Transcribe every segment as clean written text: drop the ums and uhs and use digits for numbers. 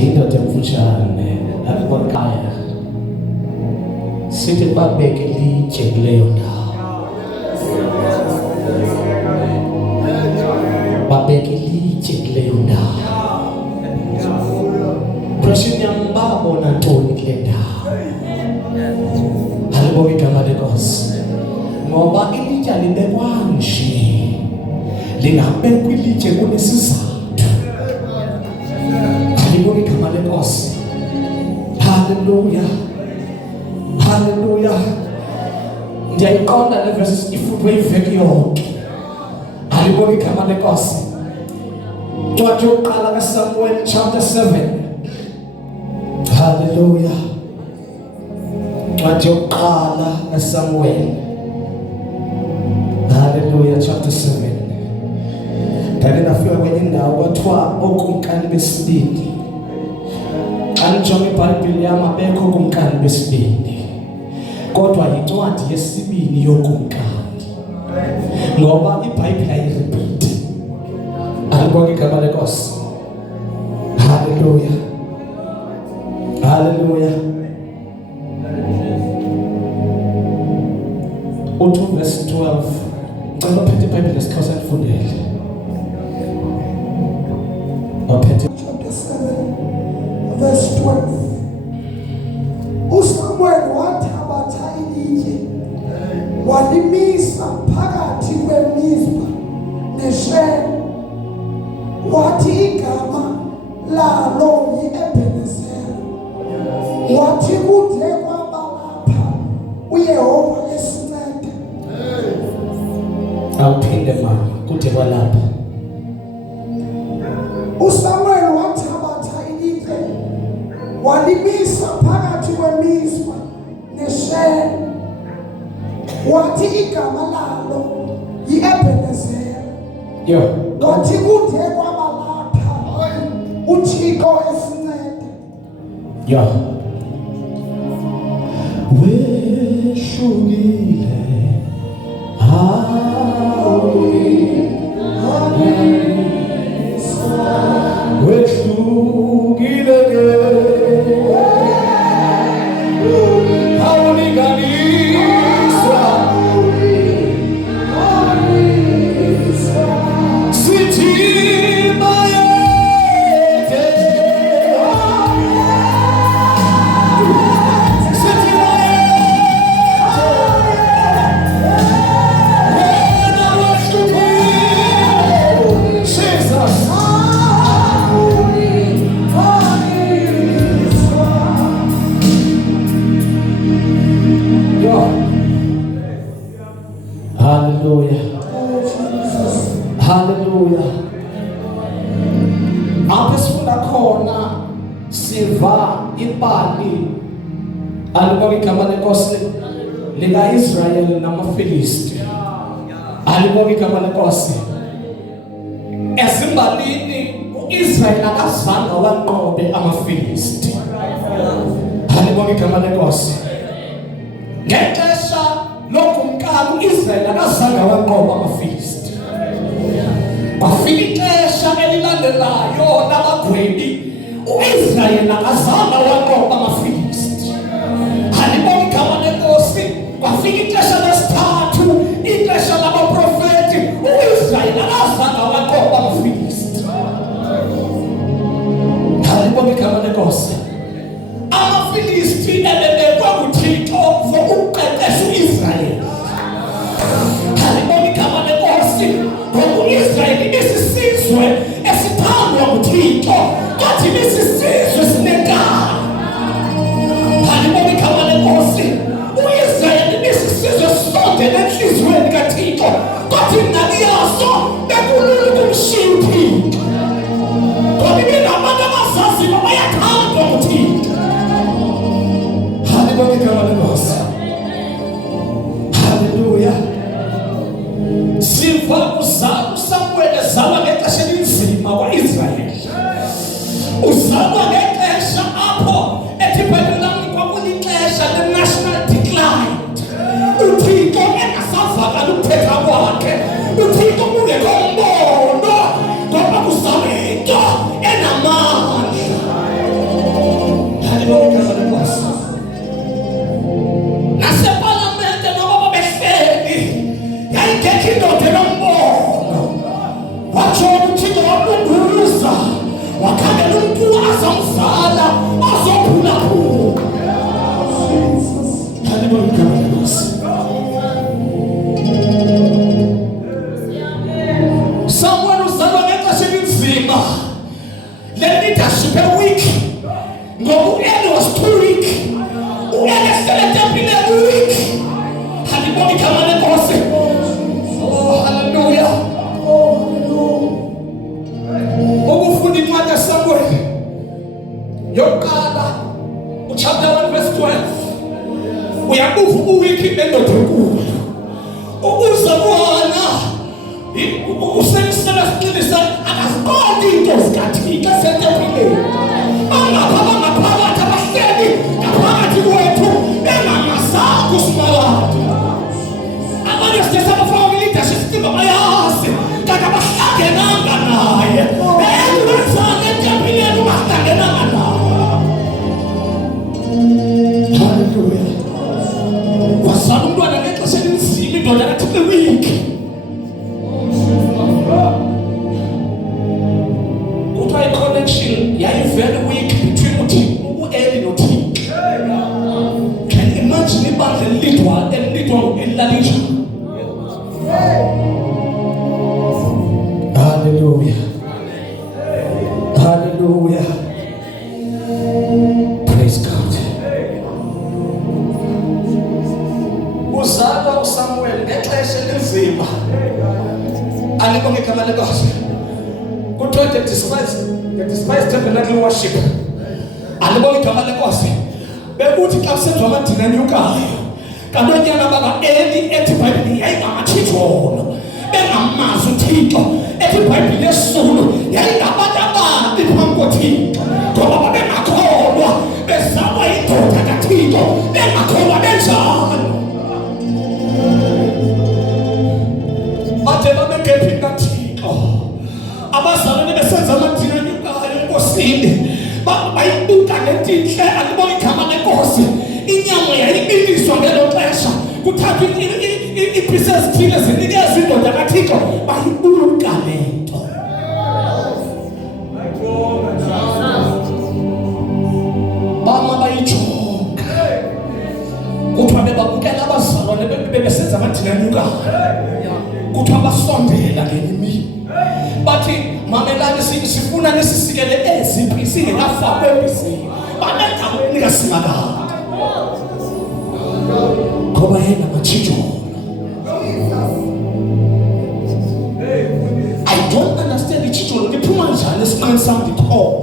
indoda emfutshane alibonkaya sithi babeke ilitshe kuleyo ndawo, babeke ilitshe kuleyo ndawo. Pressure yambabona ntoni kule ndawo. Alibonke igama lenkosi. Ngoba ilitshe libekwa nje, lingabekwa ilitshe kunesizathu. Alibonke igama lenkosi. Hallelujah. Hallelujah. Ndiyayiqonda le verses ifutwe iveki yonke. Alibonke igama lenkosi. Ncwadi yokuqala kaSamuel chapter 7. Hallelujah. Ncwadi yokuqala kaSamuel. Hallelujah, chapter 7. Ndake ndafika kwenye indawo kwathiwa okumkani besibili. Angijonge iBhayibheli yami abekho okumkani besibili, kodwa yincwadi yesibili yokumkani, ngoba iBhayibheli ayirepeat. Alibonke igama lenkosi. Hallelujah. Hallelujah. U2 verse 12. Cela phethe iBhayibheli lesikhosa lifundele. Waphethe chapter 7 verse 12. uSamuel wathabatha ilitshe walimisa phakathi kweMizpa neSheni, wathi igama lalo yi-Ebenezeri, wathi kude kwaba lapha uYehova esincede. awuphinde mama kude kwalapha. uSamuel wathabatha ilitshe walimisa phakathi kweMizpa neSheni, wathi igama lalo yi-Ebenezeri, Yo. wathi kude kwaba lapha uThixo esincede. Yo. Wehlukile. Wehlukile ke. Awulinganiswa. Sithi mayethe. Sithi mayethe. Wena wehlukile. Jesus. Hallelujah. Hallelujah. Apho sifunda khona siva ibali alibonke igama lenkosi lika-Israyeli namaFilisti. Alibonke igama lenkosi. Ezimbalini u-Israyeli akazange wanqobe amaFilisti. Alibonke igama lenkosi. Ngexesha lokumkani u-Israyeli akazange wanqoba amaFilisti. Kwafika ixesha elilandelayo labagwebi, u-Israyeli akazange wanqoba amaFilisti. Alibonke igama lenkosi. Kwafika ixesha lesithathu, ixesha labaprofeti, u-Israyeli akazange wanqoba amaFilisti. Alibonke igama lenkosi. AmaFilisti ebebekwe nguThixo for ukuqeqesha u-Israyeli. Alibonke igama lenkosi. Ngoba u-Israyeli isisizwe esithandwa nguThixo, kodwa ibisisizwe sinenkani. Alibonke igama lenkosi. U-Israyeli ibisisizwe esisondele enhliziyweni kaThixo, kodwa ingxaki yaso bekulula ukumshiya uThixo, ngoba ibinabantu abazaziyo bayathandwa nguThixo. Alibonke igama lenkosi. Hallelujah. Siva uSamuel ezalwa ngexesha elinzima kwa-Israyeli. Uzalwa ngexesha apho ethi iBhayibheli lami kwakulixesha le-national decline. uThixo engasavakali ukuthetha kwakhe. uThixo kungekho mbono, ngoba kuzalwa into enamandla. the leadership a weak. No, Eli was too weak. Eli said that people are weak. Haliboni kama ne kose. Oh, hallelujah. Okufundi incwadi Samuel. Yokuqala chapter 1 verse 12. Uyabuva uwiki endoda enkulu. Ukuzabona usenisela siqinisa akasiqondi into zikaThixo esetempileni. Angaphakathi abahleli ngaphakathi kwethu bengamasanga usimalade. Abanye sithetha abafana leadership sitima bayazi kanti abahlangenanga naye. Wenzani etempileni ungahlangenanga naye? Hallelujah. Wazala umntwana ngexesha elinzima indoda kaThixo weak. Kuthiwa i-connection yayi-very weak between u-Eli noThixo. Can you imagine ibandla elilidwa elilalitsha? Hallelujah. Hallelujah. Praise God. Uzalwa uSamuel ngexesha elinzima. Alibonge igama lenkosi. Kuthiwa the despised tabernacle worship. Alibonge igama lenkosi. Bekuthi xa kusenziwa amadina anyukayo. Kanti onyana baka-Eli ethi iBhayibhile yayingamathijolo. Bengamazi uThixo. Ethi iBhayibhile esisulu yayingabantu ababi phambi koThixo. Ngoba babengakholwa bezalwa yindoda kaThixo. Bengakholwa benjalo. Bathe babengephi kaThixo. Abazalwane besenza amadina anyukayo enkosini. Bayibuka lentinhle alibona igama lenkosi. Inyama yayibiliswa ngelo xesha. Kuthathwa iipieces ezithile zinikezwa indoda kaThixo. Bayibuka lento. Bama bayijonga. Kuthiwa bebabukela abazalwane bebesenza amadina anyukayo. Kuthiwa basondela ngemini. Bathi mamelani sifuna nisisikele eziphi singekafakwe ebisini. Banenza ukunika singakala. Ngoba yena mathijolo. I don't understand ithijolo liphuma njani esinqeni sami ndikhona.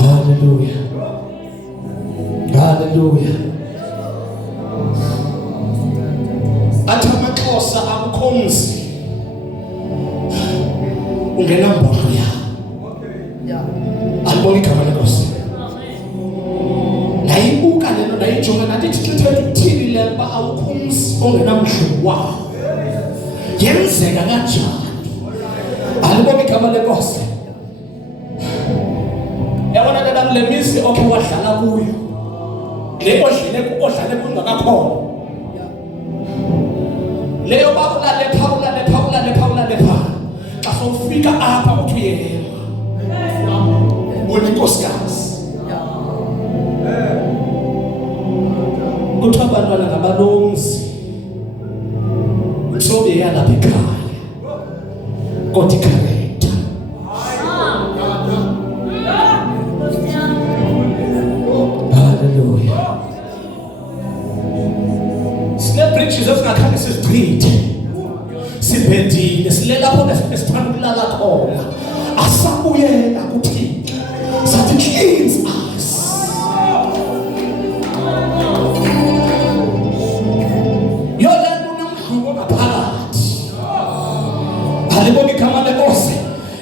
Hallelujah. Hallelujah. Athi amaXhosa akukho mzi ungenambono yawo. Alibona igama lenkosi. Nayibuka lento nayijonga nathi Thixo uthini le mba awukho mzi ongenamdlu wawo. Yenzeka kanjani? Alibona igama lenkosi. Yabona lento le mizi okhe wadlala kuyo. Le odlale kungakakhona. Leyo bakulale pha. Xa sofika apha uthi uyehema. Wena inkosikazi. Kuthiwa abantwana ngabalomzi. Mhlobo yalapha ekhaya. Kodwa ikharacter. Hallelujah. Bridges ezingakhange sizigcithe. Sibhedile sile lapho esithanda ukulala khona. Asabuyela kuThixo. Sathi cleanse us. Yolanda unomhluko ngaphakathi. Alibonge igama lenkosi.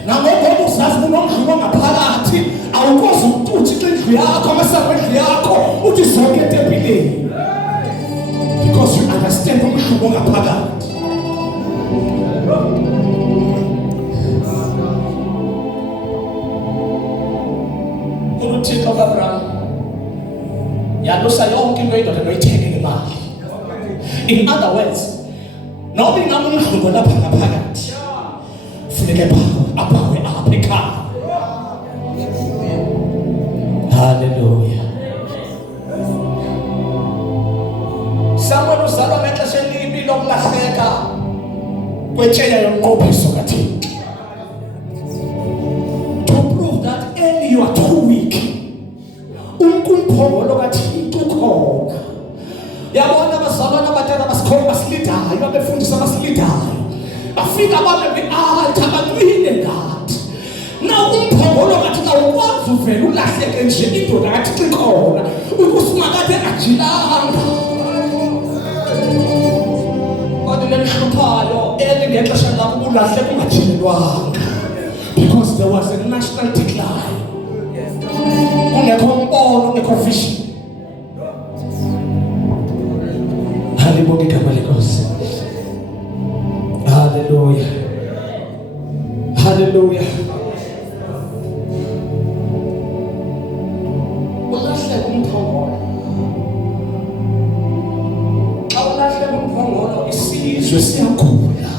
Nangoba usazi unomhluko ngaphakathi, awukwazi ukuthi indlu yakho amasango endlu yakho uthi zonke etempileni. Because you understand umhluko ngaphakathi. UThixo kaAbraham yalusa yonke into indoda noyithenge ngemali. In other words, noma ingaba umhluko lapha ngaphakathi, funeke aphawe apha ekhaya. Hallelujah. Samuel uzalwa ngexesha elibi lokulahleka kwetsheya yomqophiso bafika babe altar balwile ngathi na umphongolo ngathi na ukwazi uvela ulahleke nje indoda ngathi xikhona ukusingakade ajilanga kodwa nemhluphayo elingexesha lakho ulahle kungajilelwanga because there was a national decline. Kungekho umbono, kungekho vision. Halibonge igama lenkosi. Hallelujah. Hallelujah. Ulahle kumphongolo. Xa ulahle kumphongolo isizwe siyakhula.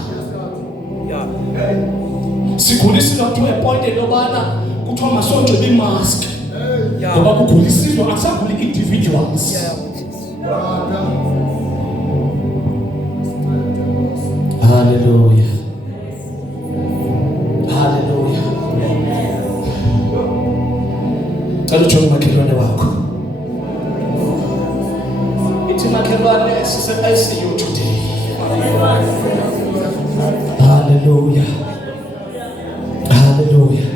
Sigulisizwa to a point elobana kuthiwa masonxibe imask. Ngoba kugulisizwa akusaguli individuals. Hallelujah. Hallelujah. Cela ujonge makhelwane wakho. Ithi makhelwane sise-ICU today. Hallelujah. Hallelujah.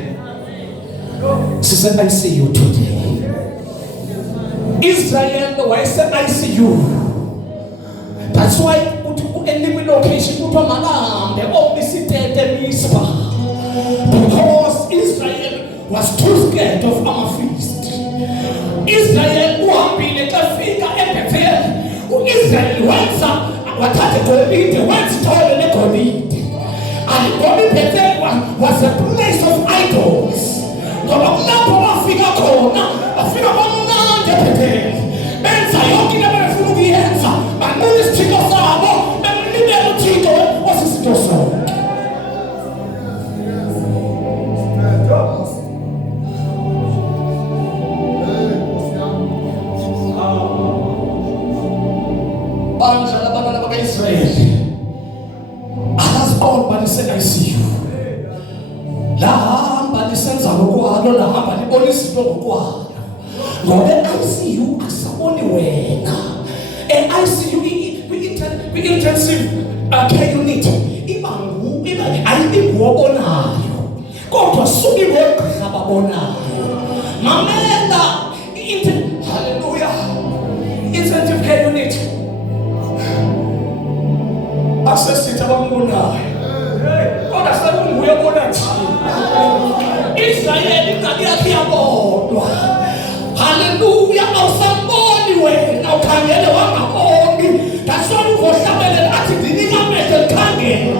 Sise-ICU today. Israel wayese-ICU. That's why any location kuthiwa makahambe omisitete Mizpah, because Israel was too scared of our feast. Israel uhambile kafika eBethel. U-Israel wenza wathatha igolide, wenza ithole legolide. And Bethel was a place of idols. Ngoba kulapho bafika khona, bafika bamnandi eBethel. Benza yonke into abafuna ukuyenza, banqula isithixo sabo. Banja labantwana baka-Israyeli akaziqondi balise-ICU, lahamba lisenza ngokwalo, lahamba libona izinto ngokwalo. Ngoba e-ICU akusaboni wena. E-ICU kwi-intensive care unit ayinguwobonayo, kodwa suka ingogqirha babonayo. Mamela hallelujah, intensive care unit asesithi abambonayo, kodwa sekunguye obona thina. Israyeli ingxaki yakhe iyabodwa. Hallelujah. Awusamboni wena, ukhangele wangaboni. That's why uvohlabelela athi ndinika amehlo likhangele,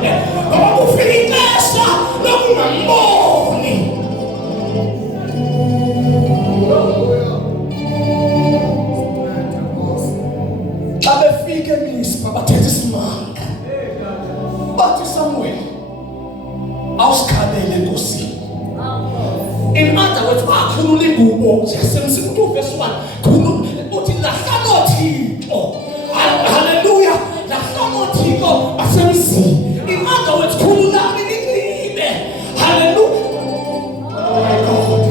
ngoba kufika ixesha lokungamboni. Xa befika eMizpah bathetha isimanga, bathi Samuel awusikhabele enkosini. In other words, wakhulula ingubo yasemzini. Verse 1 uthi lahlano Thixo. Hallelujah. Lahlano Thixo asemzini. In other words, khululani ninxibe. Hallelujah. Oh my God.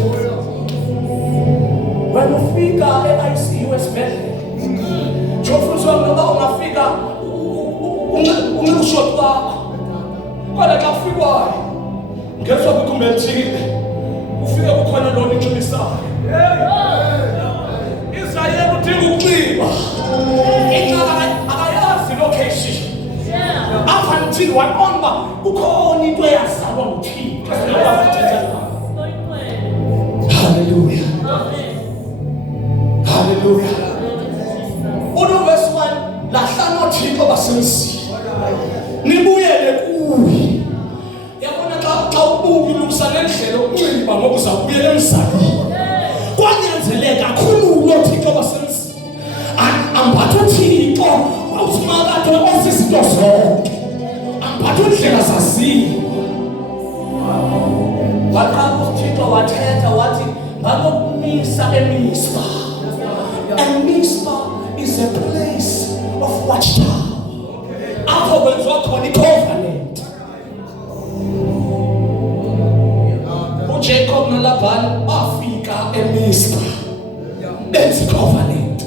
When ufika e-ICU esibhedlela, jofuna ngoba ungafika ungushoti wakho. Kodwa xa ufikwayo ngezwe kukumbethile, ufike kukhona lona inxilisayo. Israel udinga ukuxiba. Akayazi location. Up until waqonda kukhona into eyazalwa nguThixo. Hallelujah. Hallelujah. Verse 1, lahlano Thixo basemzini. Nibuyele kuye. Yabona xa ubuka ulungisana endlela ukunxiba ngoba uzawubuyela emzalini. Kwanyanzeleka kakhulu uThixo basemzini. Ambatha uThixo awusimakade osizinto zonke. Ambatha indlela zaziwa. Waqala uThixo wathetha wathi ngakumisa eMizpah. And Mizpah is a place of watchtower. Apho kwenziwa khona i-covenant. uJacob noLabani bafika eMizpah benza i-covenant.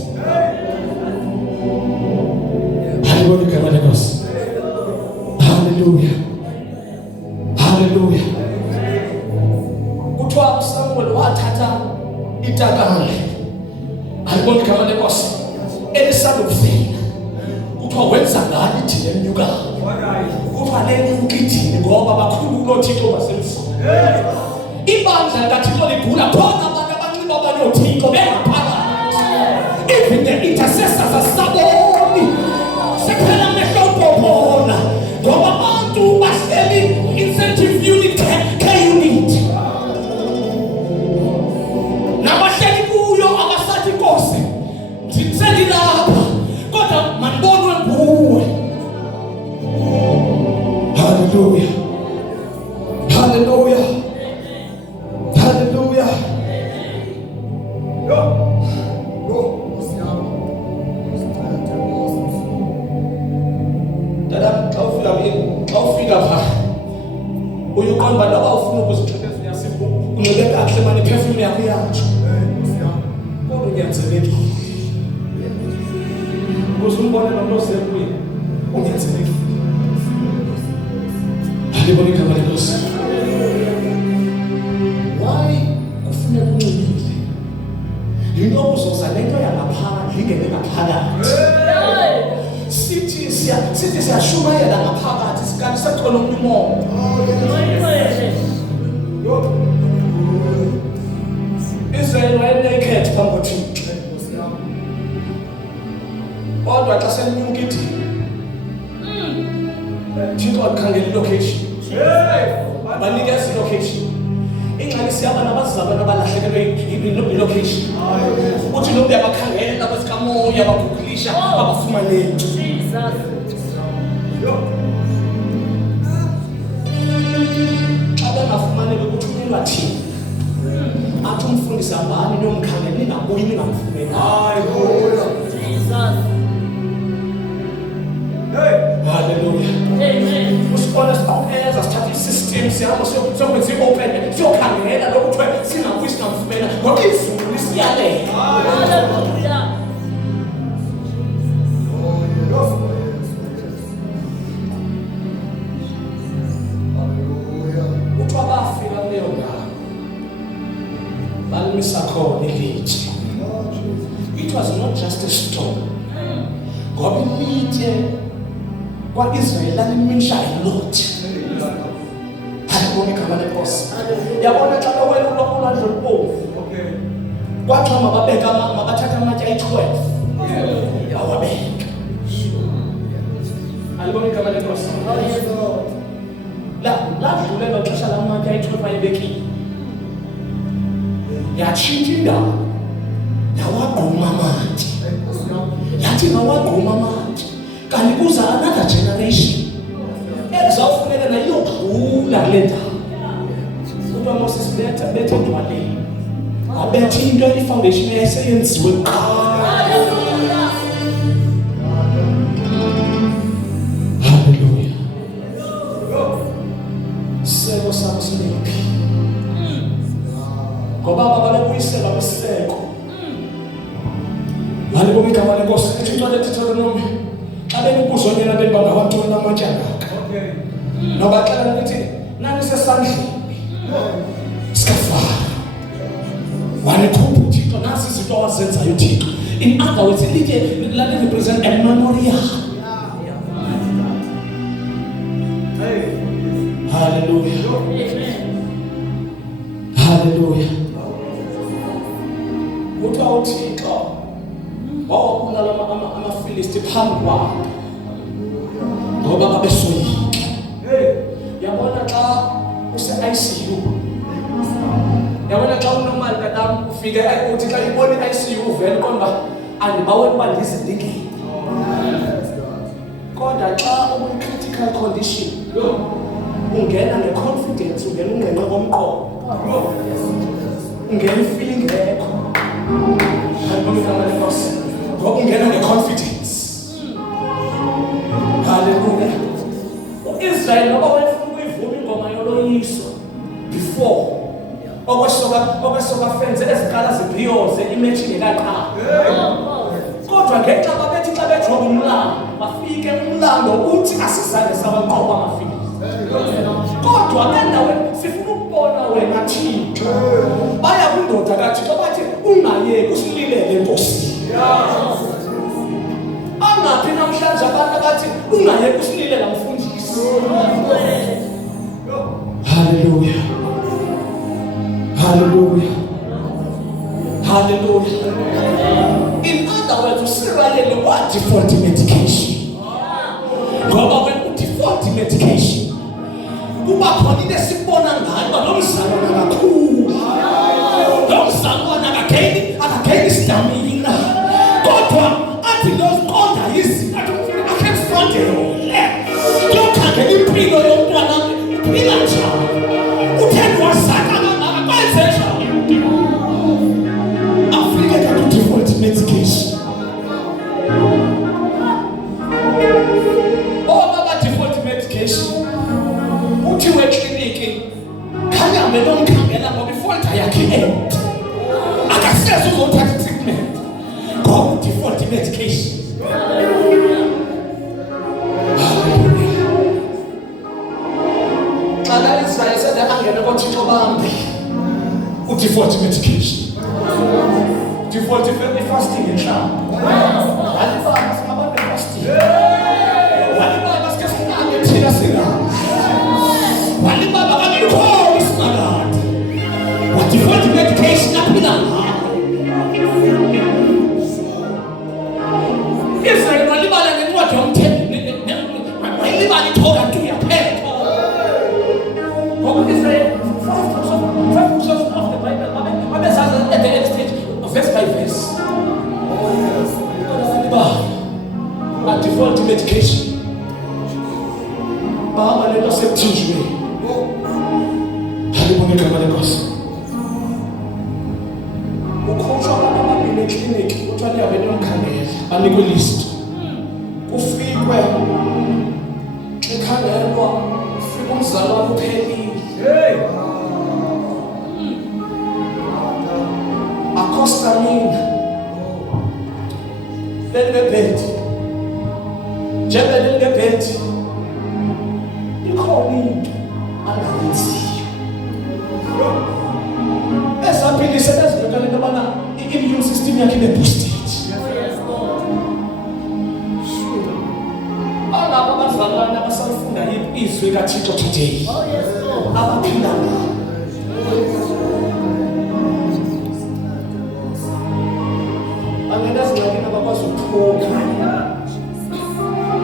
Hallelujah. Hallelujah. Hallelujah. Kuthiwa uSamuel wathatha itakane. Alibona igama lenkosi elisandokufika. Kuthiwa wenza ngani thina emnyukayo. Kuthiwa lenyukithini ngoba bakhulu unoThixo basemsini. Ibandla likaThixo ligula khona abantu abanxiba banoThixo bengaphakathi. Even the intercessors asaboni. Sephela amehlo ubhobona. Ngoba abantu bahleli incentive unit K-unit. Nabahleli kuyo abasathi Nkosi. Ngitseli lapha. Kodwa manibonwe nguwe. Hallelujah. Hallelujah. Hallelujah. Dada, xa ufika pha uyiqonda noba ufuna ukuzixhebeza uyasifu unxibe kahle manje iphefumula yakho iyatsho. Kodwa unyanzelekile. Ukuze umbone lo mntu osekuye unyanzelekile. Halibona igama lenkosi. Why kufuneka unxibile? Yinto uzoza lento yangaphakathi ingene ngaphakathi. Sithi siyashumayela ngaphakathi sikanti sathola umoya. Israel wayekhetha phambi koThixo. Kodwa xa senyuka ithi Thixo akhangela ilocation. Banikeza ilocation. Ingxaki siyaba nabazizalwane abalahlekelwe ilocation. Uthi lo uyabakhangela abasikamoya abaguglisha abafumaneki. Xa bengafumaneki ukuthi unyelwa thina. Athi umfundisi ambani nomkhangela ningabuyi ningamfuneli. Hallelujah. Amen. Usibona sibaweza sithatha isystem siyama sokwenza i-open siyokhangela lokuthiwa singabuyi singamfumela ngoba izulu lisiyalela. Hallelujah. Kuthiwa bafika kuleyo ndawo balimisa khona ilitshe. It was not just a storm. Ngoba ilitshe kwa-Israel lalimisha a lot. Halibona igama lenkosi. Yabona xa bewela ulwandle olubomvu. Kwathiwa mabathathe amatye ayi-12. Yawabeka. Halibona igama lenkosi. Ladlulelwa xesha lamatye ayi-12 ayebekile. Yatshintsha indawo. Yawagquma amatye. Yathi ngawagquma amatye. Kanti kuza another generation ezawufuneka nayo iyogqula kule ndawo. Kuthiwa Moses bethe ndwaleni. Abethe into ifoundation yayiseyenziwe kuqala. Hallelujah. Hallelujah. Seko sakho sinephi? Ngoba babebuyisela kwiseko. Halibona igama lenkosi ethi into leThixo xa benibuzonyela bengabantwana amatyangaka. Nobaxela ukuthi nani sesandleni sikafana. Wanikhupha uThixo nasi izinto awazenzayo uThixo. In other words, ilitye lalirepresent a memorial. Hallelujah. Hallelujah. Kuthiwa uThixo wawabulala amaFilisti phambi kwabo ngoba babesoyika. Yabona xa use-ICU, yabona xa unormal kadam ufike uthi xa ibona i-ICU uvele kodwa andibaweli uba ndizindingile. Kodwa xa ukwi-critical condition ungena nge-confidence, ungena ungenxe komqobo, ungena i-feeling ekho. Halibona igama lenkosi. Ngoba ungena nge-confidence. Hallelujah. U-Israel noba wayefuna ukuyivuma ingoma yoloyiso before okwesoka fenze ezikala zibhiyoze imethi ingekaqala. Kodwa ngenxa babethi xa bejoba umlando bafike umlando uthi asizange sabaqoba amaFilisti. Kodwa ungayeki usililele Nkosi. Angaphi namhlanje abantu abathi ungayeki usililele mfundisi. Hallelujah. Hallelujah. Hallelujah. In other words, usiralele what default medication. Ngoba when default medication kuba khona into esibona ngayo lo mzalwana kakhulu. Lo mzalwana akageni stamina. Kodwa athi loziqonda izinto akhe mfondele. Yokhangela impilo yomntwana uphila njani. Utheni wasaka kangaka kwenze njani. Africa got default medication. Uthi wekliniki khanyabe nomkhangela ngoba ifolda yakhe akasese uzothatha treatment ngoba default medication. Xa Israel sele angene koThixo bambi default medication. Default fasting enhlamba. Alifana singabantu fasting. Walibaba sikhasinake thina sina. Walibaba kanikho isimangalo. What default medication aphila ngayo. Israel walibala nencwadi yomthetho. Walibala iTorah nto yaphela. Ngoba Israel 5 books of the Bible. Abesazi at the end stage verse by verse. A default medication. Bahamba lento septhinjwe. Halibone igama lenkosi. Ukhutshwa abantu ababili eklinikhi kuthiwa liyabe nomkhangela banikwe list. Kufikwe ukhangelwa ufika umzali wakho uphelile. Akostamina. Bed. Njengele ngebed ikhona into angayenziyo esaphilise bezibekele into abana i-immune system yakhe ibe-boosted. Alabo abazalwane abasalifunda izwi kaThixo today abaphila ngalo. Angena ezingxakini abakwazi ukuphuma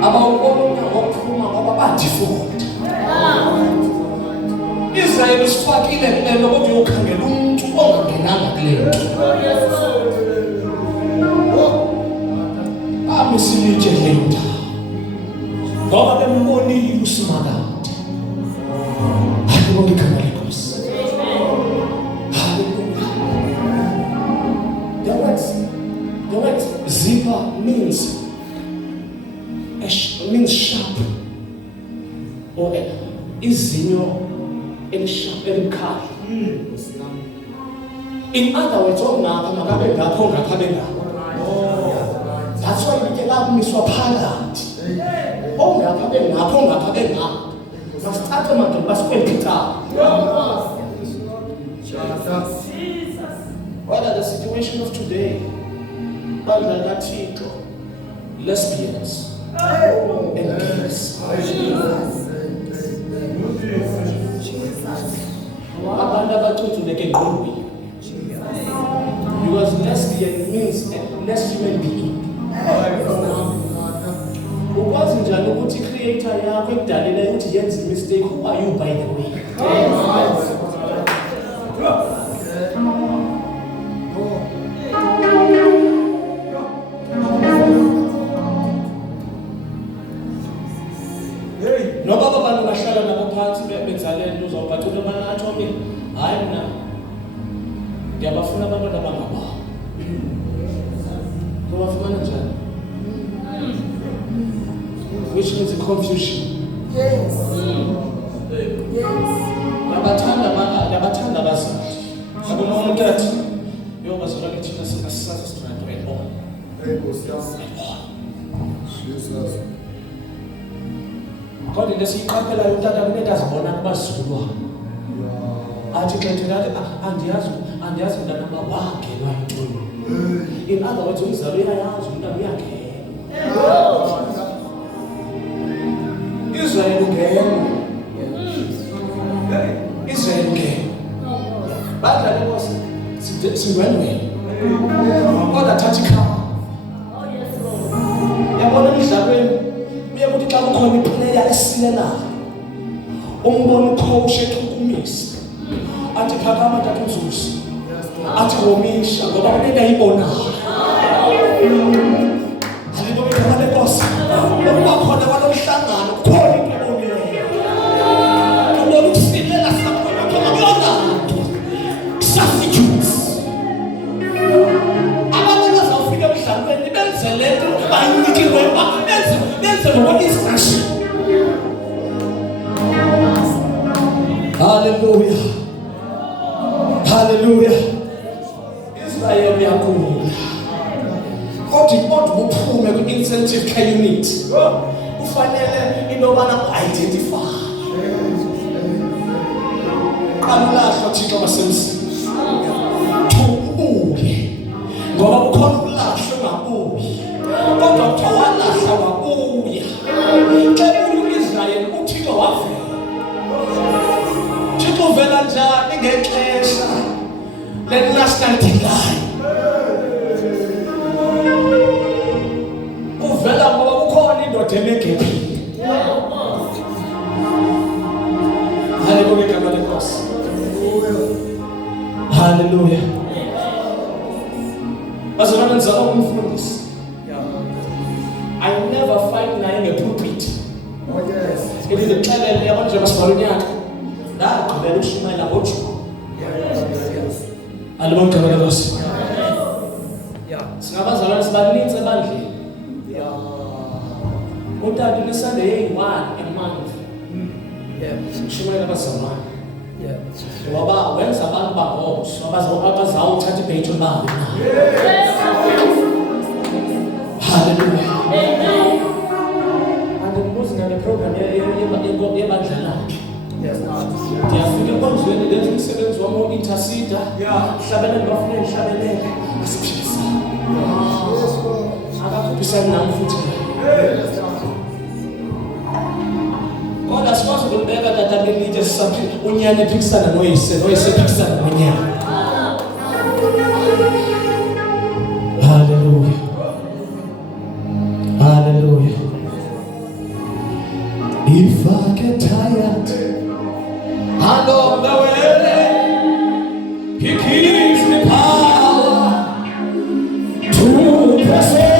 abawubona ngokuphuma ngoba badefault. Israel usifakile kule nto kodwa uyokhangela umuntu ongangenanga kule nto. Amisilitshe le nto ngoba bembonile usimakade. Halibonke igama lenkosi. Hallelujah. The word zipper means sharp or izinyo elisharp elikhali. In other words, ongapha makabe ngapho ngapha bengapho. That's why lamiswa phakathi. Ongapha bengapho ngapha bengapho. Masithathe madoda basikwelipha. What are the situation of today? Bandla kaThixo, lesbians and gays. Abantu abacuthuleke ngqondweni. Because lesbian means less human being. Ukwazi njani ukuthi creator yakho ekudalele ukuthi yenze mistake? Who are you by the way? Noba abantu bahlala nabo phansi benzalelo uzawubacula banatsho ke hayi mina ngiyabafuna abantu abangaba. Ngiyabafuna njani? Which means a confusion. Yes. Abathanda abazali. Sabona umuntu athi yo bazalwa thina singasazi straight right on. Kodwa into esiyiqaphelayo utata kunento azibona kubazalwane. athi xa thina andiyazi umntana wangenwa yintoni. In other words, umzali uyayazi umntana uyangena. Israel ungena. Israel ungena. Badlala inkosi singwenwele. Kodwa thatha ikhaya. Yabona emidlalweni uye kuthi xa kukhona iplayer esilelayo umbona ucoach echukumisa athi phakama ntathu Mzuzu athi womisha ngoba kunento ayibonayo. Alibona igama lenkosi ukuba khona kwalomhlangano kukhona into ebonileyo. Ubona ukusilela sakhona ngoba kuyona substitutes. Abantu bazawufika emhlabeni benze lento bayinikiwe benze ngokweinstruction. Hallelujah. Hallelujah. Israel yakhula. Kodwa uphume ku-incentive care unit. Kufanele into yobana u-identify. Qamulahla Thixo basemzini. Thubuke. Ngoba kukhona ukulahla ungabuyi. Kodwa kuthiwa walahla wabuya. Xa u-Israel uThixo wavela. Thixo uvela njani ngexesha le-national decline? Uvela ngoba kukhona indoda emegephile. Hallelujah, igama lenkosi. Hallelujah. Bazalwane ndizama ukumfundisa. I never fight naye ngepulpit. Elize kuxelele abantu nje basibhala unyaka. Ndagqibela ukushumayela ngoJuba. Alibona igama lenkosi. Singabazalwane sibaninzi ebandleni. Utata uneSunday eyi-1 a month. Ushumayela abazalwane. Ngoba wenza abantu bangomso abazawuthatha ibheyithi umbambe na. Hallelujah. Andimbuzi ngale program yebandla lakhe. Ndiyafika enkonzweni ndenza umsebenzi wami wo-interceda. Hlabelele bafuna ndihlabelele asiphikisane. Akakhuphisani nami futhi. Kodwa sikwazi ukulibeka tata belide sisaphila unyana ephikisana noyise ephikisana nonyana. Hallelujah. Hallelujah. If I get tired along the way, He gives me power to press on.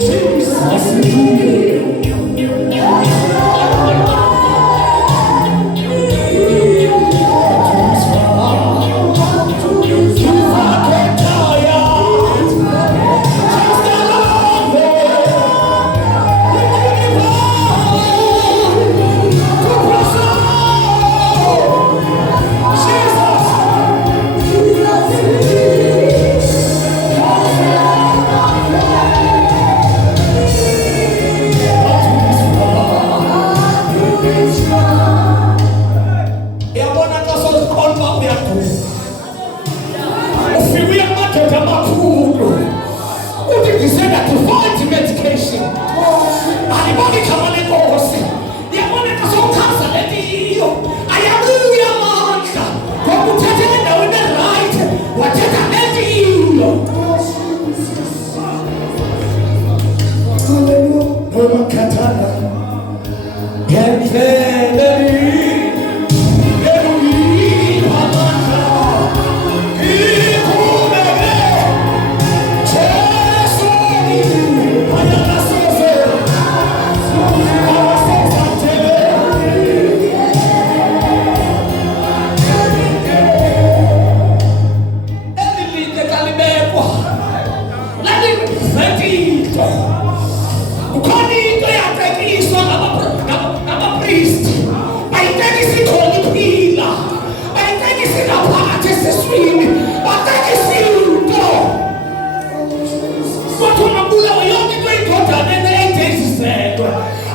Jesus is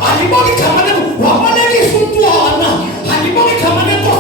Alibongi kama neno, wamaneni sumtuana. Alibongi kama neno,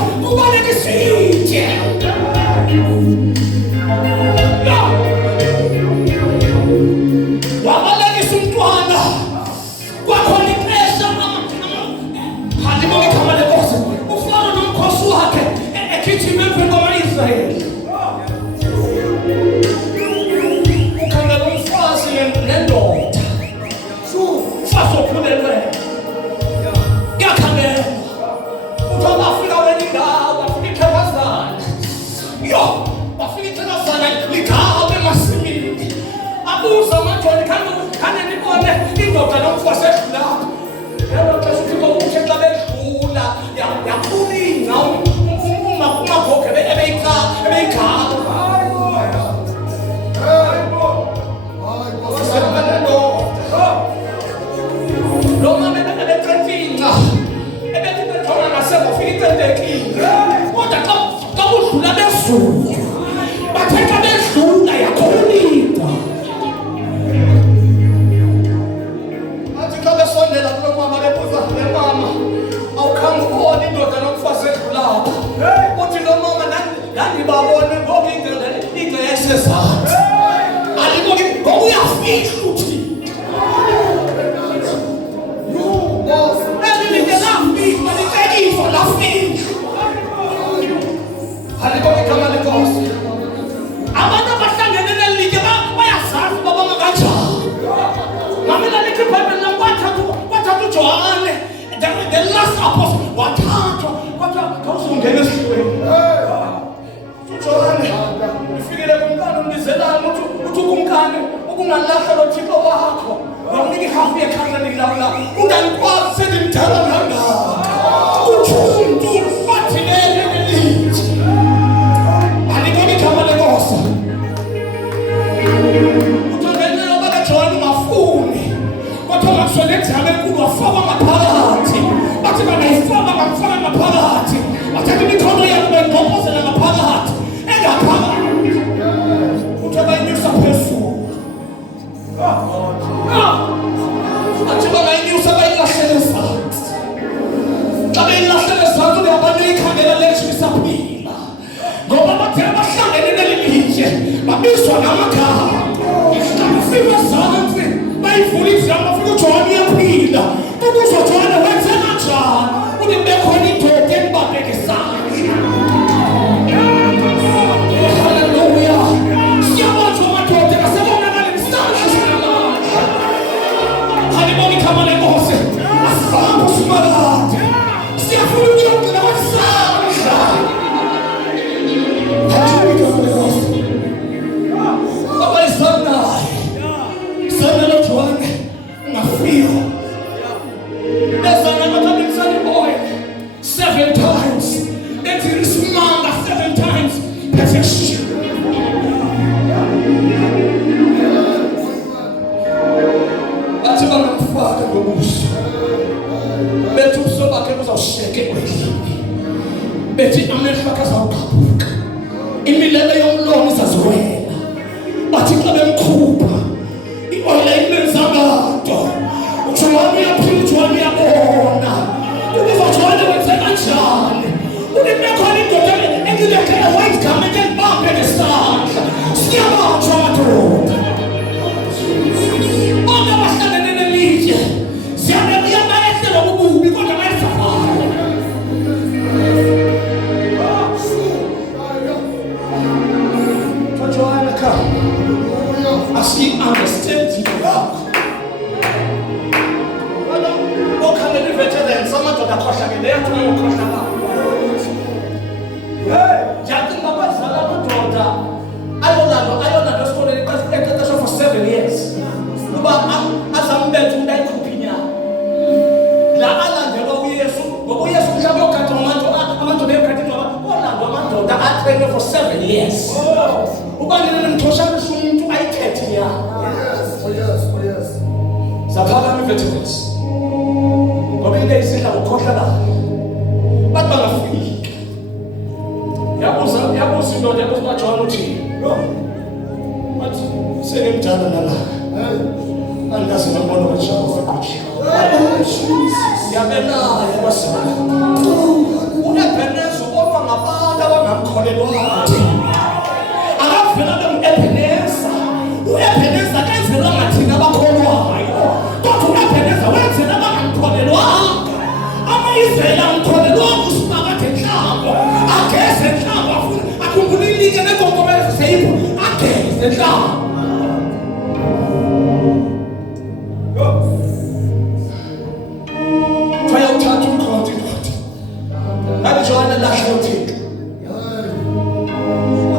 walilahla uThixo.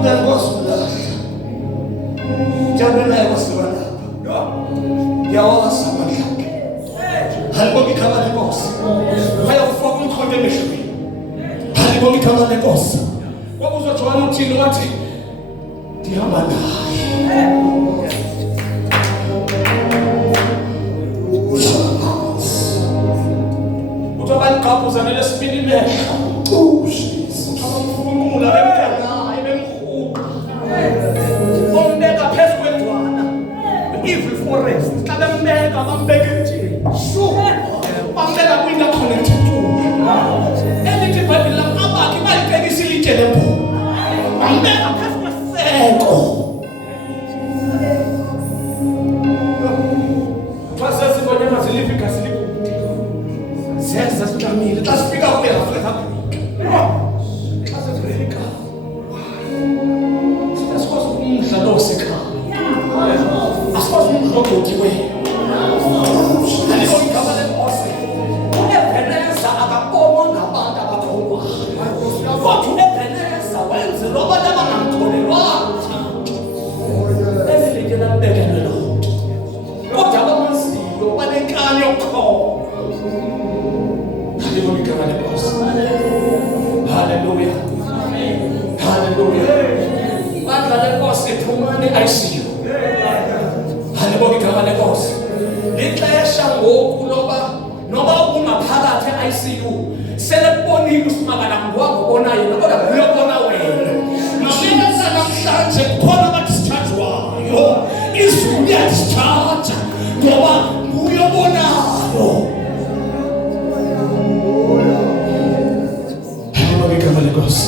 Udangosula. Jabela yabasilana. Yawazi amakakhe. Halibonga igama lenkosi. Bayafaka umkhonto emishweni. Halibonga igama lenkosi. Kwakuzwa John uthini wathi ndihamba naye. Uthabalqaphu zanele sibili mehla. Uthamfungula bemkhona bemkhuqa. Ombeka phezu kwendwana. Evil forest. Xa bembeka bambeka emthini. Bambeka kwinto connected to. Elithi iBhayibheli labakhe bayiqekisa ilitshe lempo. Bambeka phezu kweseko. Xa sesibonyana zilifika silikude. Sesa sicamile. Xa sifika kuya ngafika. Xa sesifika. Asikwazi ukumdlalo osekhaya. Asikwazi ukumdlogothiwe. Alibonga igama lenkosi. UNebheneza akabonwa ngabantu abakholwayo. Kodwa uNebheneza wenzelwa abantu abangamkholelwanga. Esilike labekelwe lo. Kodwa abamaziyo banenkani yokukholwa. Alibonga igama lenkosi. Hallelujah. Hallelujah. Bandla lenkosi phumani ICU. Halibonga igama lenkosi. Lixesha ngoku noba ungaphakathi eICU selebonile usimakala ngwabonayo kodwa uyobona wena. Ngisenza namhlanje kukhona abadischargewayo. Izulu liyadischarge ngoba uyobonayo. Halibonga igama lenkosi.